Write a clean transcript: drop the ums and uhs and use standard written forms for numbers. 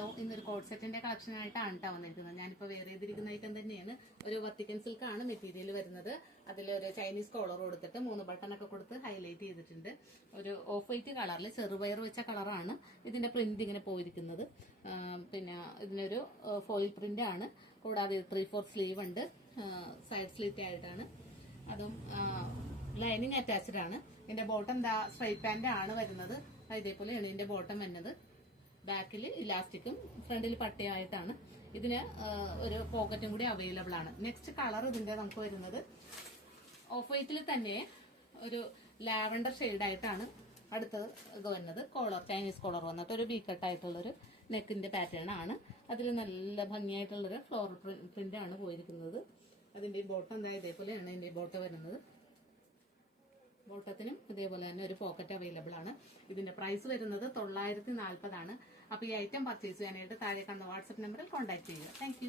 Hello, ഇന്നൊരു code സെറ്റിന്റെ collection ആയിട്ടാണ് കേട്ടോ വന്നിരിക്കുന്നത്. ഞാനിപ്പോൾ വെയർ ചെയ്തിരിക്കുന്ന ഐറ്റം തന്നെയാണ്. ഒരു വത്തിക്കൻ സിൽക്ക് ആണ് മെറ്റീരിയൽ വരുന്നത്. അതിലൊരു ചൈനീസ് കോളർ കൊടുത്തിട്ട് 3 ബട്ടൺ ഒക്കെ കൊടുത്ത് ഹൈലൈറ്റ് ചെയ്തിട്ടുണ്ട്. ഒരു ഓഫ് വൈറ്റ് കളറിൽ ചെറുപയർ വെച്ച കളറാണ് ഇതിന്റെ പ്രിന്റ് ഇങ്ങനെ പോയിരിക്കുന്നത്. പിന്നെ ഇതിനൊരു ഫോയിൽ പ്രിന്റ് ആണ്. കൂടാതെ 3/4 സ്ലീവ് ഉണ്ട്. സൈഡ് സ്ലിറ്റ് ആയിട്ടാണ്. അതും ലൈനിങ് അറ്റാച്ച്ഡ് ആണ്. ഇതിന്റെ ബോട്ടം സ്ട്രൈറ്റ് പാന്റ് ആണ് വരുന്നത്. ഇതേപോലെയാണ് ഇതിന്റെ ബോട്ടം വരുന്നത്. ബാക്കിൽ ഇലാസ്റ്റിക്കും ഫ്രണ്ടിൽ പട്ടയായിട്ടാണ്. ഇതിന് ഒരു പോക്കറ്റും കൂടി അവൈലബിൾ ആണ്. നെക്സ്റ്റ് കളർ ഇതിന്റെ നമുക്ക് വരുന്നത് ഓഫ് വൈറ്റിൽ തന്നെ ഒരു ലാവൻഡർ ആയിട്ടാണ് അടുത്തത് വരുന്നത്. കോളർ ചൈനീസ് കോളർ വന്നിട്ട് ഒരു ബീക്കട്ട് ആയിട്ടുള്ളൊരു നെക്കിന്റെ പാറ്റേൺ ആണ്. അതിൽ നല്ല ഭംഗിയായിട്ടുള്ളൊരു ഫ്ലോറൽ പ്രിന്റ് ആണ് പോയിരിക്കുന്നത്. അതിന്റെ ബോട്ടം ഇതേപോലെയാണ് ഇതിന്റെ ബോട്ടം വരുന്നത്. ബോട്ടത്തിനും ഇതേപോലെ തന്നെ ഒരു പോക്കറ്റ് അവൈലബിൾ ആണ്. ഇതിന്റെ പ്രൈസ് വരുന്നത് 940 ആണ്. അപ്പൊ ഈ ഐറ്റം പർച്ചേസ് ചെയ്യാനായിട്ട് താഴെ കാണുന്ന വാട്സ്ആപ്പ് നമ്പറിൽ കോൺടാക്ട് ചെയ്യുക. താങ്ക്